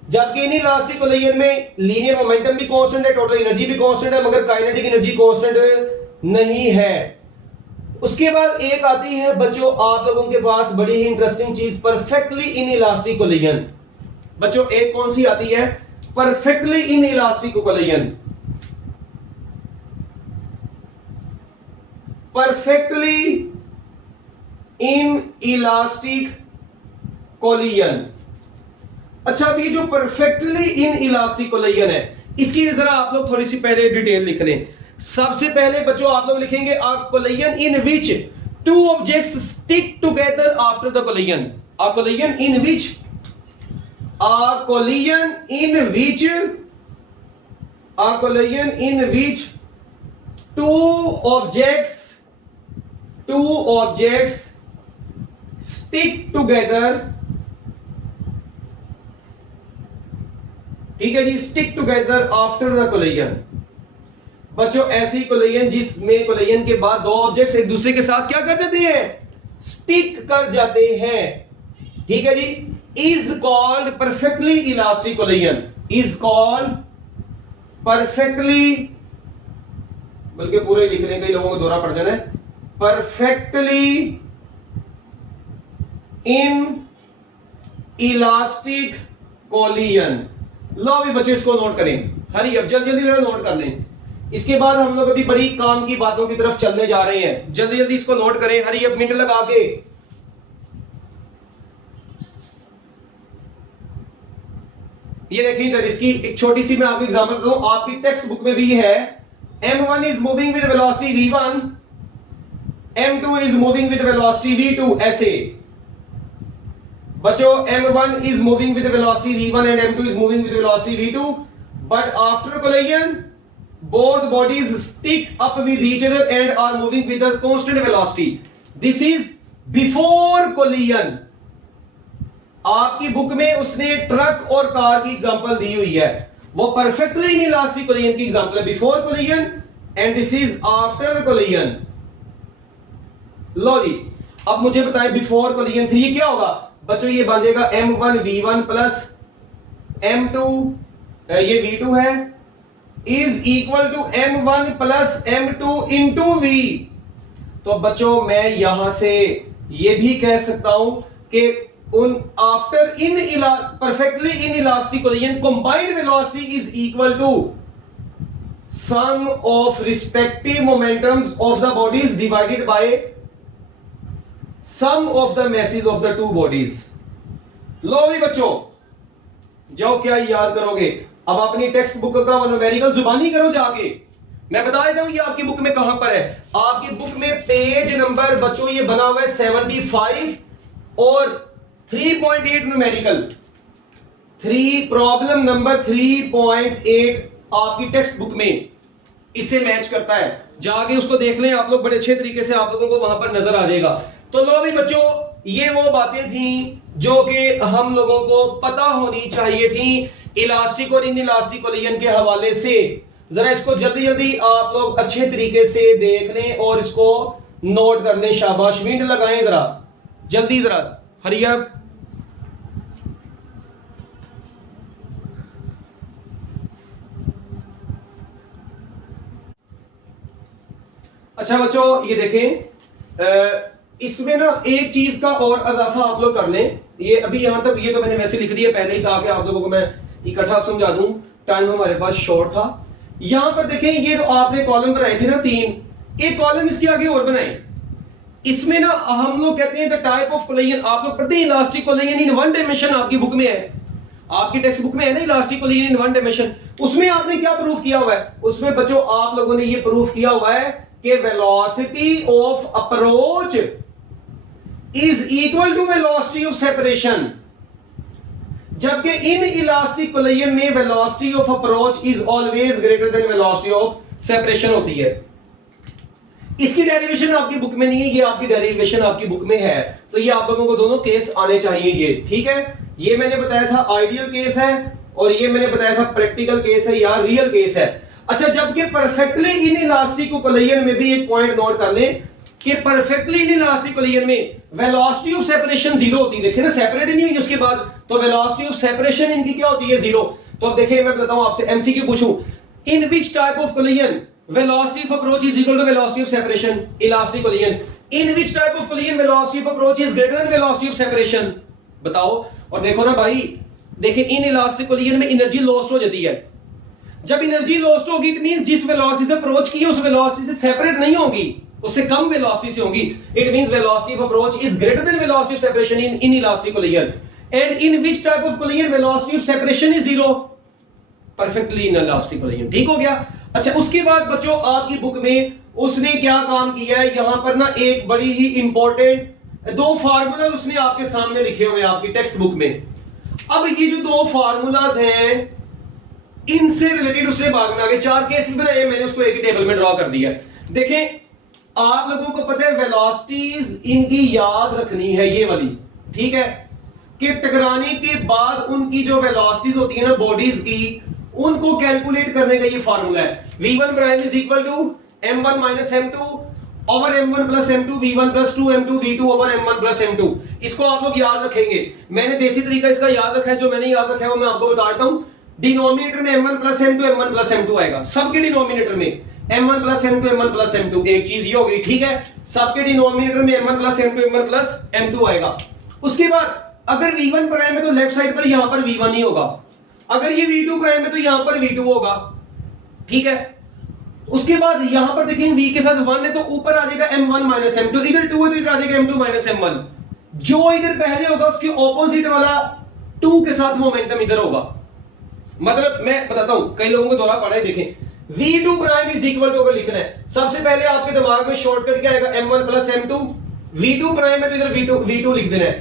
जबकि इन इलास्टिक कोलिजन में लीनियर मोमेंटम भी कांस्टेंट है, टोटल एनर्जी भी कांस्टेंट है, मगर काइनेटिक एनर्जी कांस्टेंट नहीं है। उसके बाद एक आती है बच्चों आप लोगों के पास बड़ी ही इंटरेस्टिंग चीज, परफेक्टली इन इलास्टिक कोलिजन। बच्चों एक कौन सी आती है, perfectly inelastic collision. Perfectly inelastic collision. अच्छा, अभी जो परफेक्टली इन इलास्टिक कोलिजन है, इसकी जरा आप लोग थोड़ी सी पहले डिटेल लिख लें। सबसे पहले बच्चों आप लोग लिखेंगे a collision in which two objects stick together after the collision. A collision in which, a collision in which, a collision in which two objects stick together, ठीक है जी, stick together after the collision. बच्चों ऐसी collision जिसमें collision के बाद दो objects एक दूसरे के साथ क्या कर जाते हैं, स्टिक कर जाते हैं, ठीक है जी, is called perfectly elastic collision, is called perfectly, बल्कि पूरे लिखने कई लोगों को दौरा पड़ जाना है, परफेक्टली इन इलास्टिक कोलिजन। लो अभी बच्चे इसको नोट करें, हरी अब जल्दी जल्दी नोट कर लें। इसके बाद हम लोग अभी बड़ी काम की बातों की तरफ चलने जा रहे हैं, जल्दी जल्दी इसको नोट करें, हरी अब मिनट लगा के। ये देखिए इधर, इसकी एक छोटी सी मैं आपको एग्जांपल दूं, आपकी टेक्स्ट बुक में भी है। m1 is moving with velocity v1, m2 is moving with velocity v2, ऐसे बच्चों m1 is moving with velocity v1 and m2 is moving with velocity v2, but after collision both bodies stick up with each other and are moving with a constant velocity. This is before collision. आपकी book में उसने truck और car की example दी हुई है, वो perfectly inelastic collision की example है, before collision, and this is after collision. लो जी अब मुझे बताएं बिफोर कोलिजन फिर ये क्या होगा बच्चों, ये बन जाएगा m1 v1 प्लस m2, ये v2 है, is equal to m1 plus m2 into v। तो बच्चों मैं यहां से ये भी कह सकता हूं कि उन after in perfectly inelastic collision combined velocity is equal to sum of respective momentums of the bodies divided by sum of the masses of the two bodies. लो भी बच्चों जाओ, क्या याद करोगे, अब अपनी टेक्स्ट बुक का वो न्यूमेरिकल जुबानी करो जाके। मैं बता देता हूं ये आपकी बुक में कहां पर है, आपकी बुक में पेज नंबर बच्चों ये बना हुआ है 75 और 3.8 न्यूमेरिकल, 3 प्रॉब्लम नंबर 3.8 आपकी टेक्स्ट बुक में इससे मैच करता है, जाके उसको देख लें आप लोग, बड़े अच्छे तरीके से आप लोगों को वहां पर नजर आ जाएगा। तो लो भी बच्चों ये वो बातें थी जो कि हम लोगों को पता होनी चाहिए थी इलास्टिक और इनइलास्टिक कोलिजन के हवाले से। जरा इसको जल्दी जल्दी आप लोग अच्छे तरीके से देख लें और इसको नोट कर लें, शाबाश, मिनट लगाएं जरा जल्दी, जरा हरी अप। अच्छा बच्चों ये देखें, इसमें ना एक चीज का और अजाफा आप लोग कर लें, ये अभी यहां तक ये तो मैंने वैसे लिख दिया, पहले ही कहा कि आप लोगों को मैं इकट्ठा समझा दूं, टाइम हमारे पास शॉर्ट था। यहां पर देखें ये तो आपने कॉलम बनाए थे ना 3, एक कॉलम इसके आगे और बनाए, इसमें ना हम लोग कहते हैं द टाइप ऑफ कोलिजन, आप लोग पढ़ते हैं elastic collision in one dimension आपकी बुक में है, आपकी टेक्स्ट बुक में है ना elastic collision in one dimension, उसमें आपने क्या प्रूफ किया हुआ है? उसमें बच्चों आप लोगों ने ये प्रूफ किया हुआ है कि velocity of approach is equal to velocity of separation, जबकि इन इलास्टिक कोलिजन में velocity of approach is always greater than velocity of separation होती है। इसकी डेरिवेशन आपकी बुक में नहीं है, ये आपकी डेरिवेशन आपकी बुक में है, तो ये आप लोगों को दोनों केस आने चाहिए ये, ठीक है। ये मैंने बताया था आइडियल केस है और ये मैंने बताया था प्रैक्टिकल केस है या रियल केस है। अच्छा, जबकि परफेक्टली इन इलास्टिक कोलिजन में भी एक पॉइंट नोट कर लें कि परफेक्टली इन इलास्टिक कोलिजन में वेलोसिटी ऑफ सेपरेशन जीरो होती है। देखिए ना, सेपरेट नहीं हुई उसके बाद, तो वेलोसिटी ऑफ सेपरेशन इनकी क्या होती है? जीरो। तो अब देखिए मैं बताता हूं आपसे, एमसीक्यू पूछूं, in which type of collision velocity of approach is equal to velocity of separation? Elastic collision. In which type of collision velocity of approach is greater than velocity of separation? बताओ। और देखो ना भाई, देखिए in elastic collision में energy lost हो जाती है। जब एनर्जी लॉस्ट होगी इट मींस जिस वेलोसिटी से अप्रोच की है उस वेलोसिटी से सेपरेट नहीं होगी, उससे कम वेलोसिटी से होगी। It means velocity of approach is greater than velocity of separation in elastic collision. And in which type of collision velocity of separation is zero? Perfectly inelastic collision. ठीक हो गया। अच्छा, उसके बाद बच्चों आपकी बुक में उसने क्या काम किया है, यहां पर ना एक बड़ी ही इंपॉर्टेंट दो फार्मूला उसने आपके सामने लिखे हुए हैं आपकी टेक्स्ट बुक में। अब ये जो दो फार्मूलाज हैं इनसे रिलेटेड उसने बाद में आगे चार केस भी बनाए, मैंने उसको एक ही टेबल में ड्रॉ कर दिया। देखें, आप लोगों को पता है वेलोसिटीज इनकी याद रखनी है ये वाली, ठीक है, कि टकराने के बाद उनकी जो वेलोसिटीज होती है ना बॉडीज की, उनको कैलकुलेट करने का ये फार्मूला है। v1 prime is equal to m1 minus m2 over m1 plus m2 v1 plus 2m2 v2 over m1 plus m2। इसको आप लोग याद रखेंगे। मैंने देसी तरीका इसका याद रखा है, जो मैंने याद रखा है वो मैं आपको बता देता हूं। डिनोमिनेटर में m1 प्लस m2 आएगा, सबके डिनोमिनेटर में m1 प्लस m2 एक चीज ये हो गई, ठीक है। सबके डिनोमिनेटर में m1 प्लस m2 आएगा। उसके बाद अगर v1 प्राइम है तो लेफ्ट साइड पर यहां पर v1 ही होगा, अगर ये v2 प्राइम है तो यहां पर v2 होगा, ठीक है। उसके बाद यहां पर देखेंगे v के साथ 1 है तो ऊपर आ जाएगा m1 माइनस m2, इधर 2 है तो इधर आ जाएगा m2 माइनस m1। जो इधर पहले होगा उसके ऑपोजिट वाला 2 के साथ मोमेंटम इधर होगा। मतलब मैं बताता हूं, कई लोगों को दोहरा पढ़ा है, देखें v2 prime is equal to, अगर लिखना है सबसे पहले आपके दिमाग में शॉर्टकट क्या आएगा, m1 plus m2। v2 prime है तो इधर v2 लिख देना है,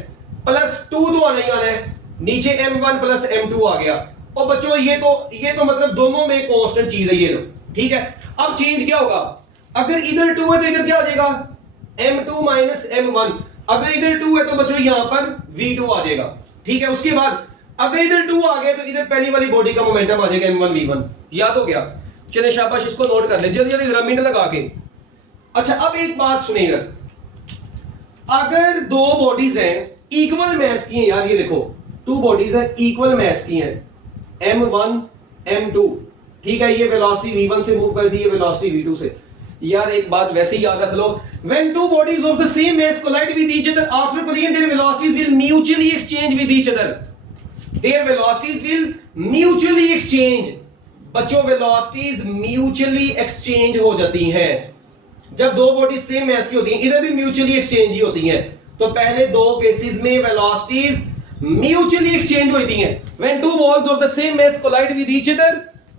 प्लस 2 तो आना ही आना है, नीचे m1 प्लस m2 आ गया। और बच्चों ये तो मतलब दोनों में कांस्टेंट चीज है ये लो, ठीक है। अब चेंज क्या होगा, अगर इधर 2 है तो इधर क्या आ जाएगा m2 माइनस m1, अगर इधर 2 है तो बच्चों यहां पर v2 आ जाएगा, ठीक है। उसके बाद अगर इधर 2 आ गया तो इधर पहली वाली बॉडी का मोमेंटम आ जाएगा m1 v1। याद हो गया? चलिए शाबाश, इसको नोट कर ले जल्दी जल्दी जरा मिनट लगा के। अच्छा, अब एक बात सुनिएगा, अगर दो बॉडीज हैं इक्वल मास की हैं, यार ये देखो 2 बॉडीज हैं इक्वल मास की हैं, m1 m2, ठीक है। ये वेलोसिटी v1 से मूव करती है, वेलोसिटी v2 से। यार एक बात वैसे ही याद रख लो, when two bodies of the same mass collide with each other after collision their velocities will mutually exchange with each other, their velocities will mutually exchange। बच्चों वेलोसिटीज म्यूचुअली एक्सचेंज हो जाती हैं जब दो बॉडीज सेम मास की होती हैं, इधर भी म्यूचुअली एक्सचेंज ही होती हैं। तो पहले दो केसेस में वेलोसिटीज म्यूचुअली एक्सचेंज होती हैं। When two balls of the same mass collide with each other,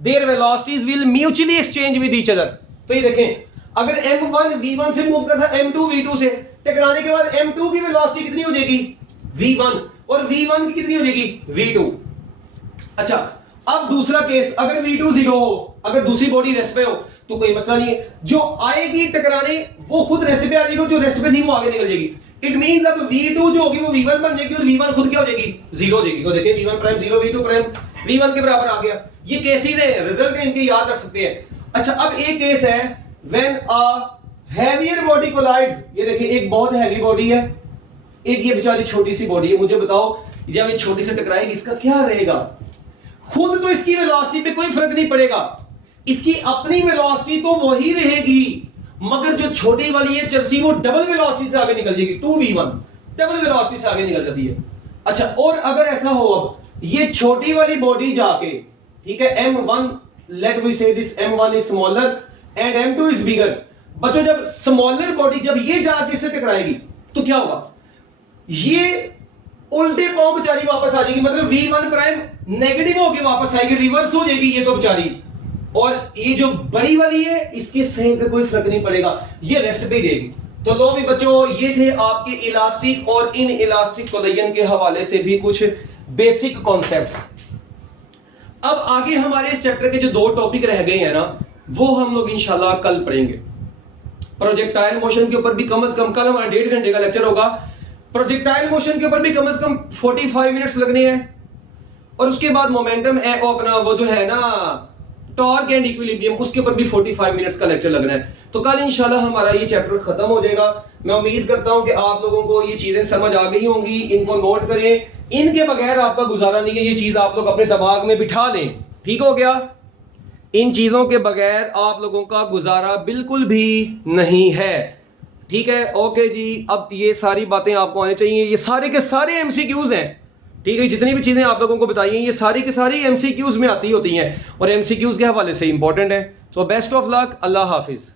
their velocities will mutually exchange with each other। तो ये देखें, अगर m1 v1 से मूव करता है m2 v2 से, टकराने के बाद m2 की वेलोसिटी कितनी हो जाएगी v1, और v1 की कितनी हो जाएगी v2। अच्छा, अब दूसरा केस, अगर v2 0 हो, अगर दूसरी बॉडी रेस्ट पे हो तो कोई मसला नहीं है, जो आएगी टकराने वो खुद रेस्ट पे आ जाएगी, जो रेस्ट पे थी वो आगे निकल जाएगी। इट मींस अब v2 जो होगी वो v1 बन जाएगी और v1 खुद क्या हो जाएगी 0 हो जाएगी। तो देखिए v1 prime 0, v2 prime v1 के बराबर आ गया। ये केसेस है, रिजल्ट है, इनके याद रख सकते हैं। अच्छा, अब एक केस है when a heavier body collides, ये देखिए एक बहुत हैवी बॉडी है, एक ये बेचारी छोटी सी बॉडी है। मुझे बताओ जब ये छोटी से टकराएगी इसका क्या रहेगा? खुद तो इसकी वेलोसिटी पे कोई फर्क नहीं पड़ेगा, इसकी अपनी वेलोसिटी तो वही रहेगी, मगर जो छोटी वाली है चरसी वो डबल वेलोसिटी से आगे निकल जाएगी, 2v1 डबल वेलोसिटी से आगे निकल जाती है। अच्छा, और अगर ऐसा हो, अब ये छोटी वाली बॉडी जाके, ठीक है, m1, लेट वी से this m1 is smaller and m2 is bigger. बच्चों जब स्मॉलर बॉडी जब ये जाके इससे टकराएगी तो क्या होगा, ये उल्टे पांव बेचारी वापस आ जाएगी, मतलब V1 प्राइम नेगेटिव होके वापस आएगी, रिवर्स हो जाएगी ये तो बेचारी। और ये जो बड़ी वाली है इसके सही पे कोई फर्क नहीं पड़ेगा, ये रेस्ट पे रहेगी। तो लो भी बच्चों, ये थे आपके इलास्टिक और इन इलास्टिक कोलेजन के हवाले से भी कुछ बेसिक कॉन्सेप्ट्स। अब आगे हमारे इस चैप्टर के जो 2 टॉपिक रह गए हैं ना, वो हम लोग इंशाल्लाह कल पढ़ेंगे। प्रोजेक्टाइल मोशन के ऊपर भी कम से कम कल हमारा 1.5 घंटे का लेक्चर होगा। प्रोजेक्टाइल मोशन के ऊपर भी कम से कम 45 मिनट्स लगने हैं। और उसके बाद मोमेंटम है अपना वो जो है ना टॉर्क एंड इक्विलिब्रियम, उसके ऊपर भी 45 मिनट्स का लेक्चर लगना है। तो कल इंशाल्लाह हमारा ये चैप्टर खत्म हो जाएगा। मैं उम्मीद करता हूं कि आप लोगों को ये चीजें समझ आ गई होंगी, इनको नोट करें, इनके बगैर आपका गुजारा नहीं है। ये चीज आप लोग अपने दिमाग में बिठा लें, ठीक हो गया? इन चीजों के बगैर आप लोगों का गुजारा बिल्कुल भी नहीं है, ठीक है? ओके जी, अब ये सारी बातें आपको आनी चाहिए। ये सारे के सारे एमसीक्यूज हैं, ठीक है? जितनी भी चीजें आप लोगों को बताई हैं ये सारी की सारी एमसीक्यूज में आती होती हैं और एमसीक्यूज के हवाले से इंपॉर्टेंट है। तो best of luck, Allah Hafiz.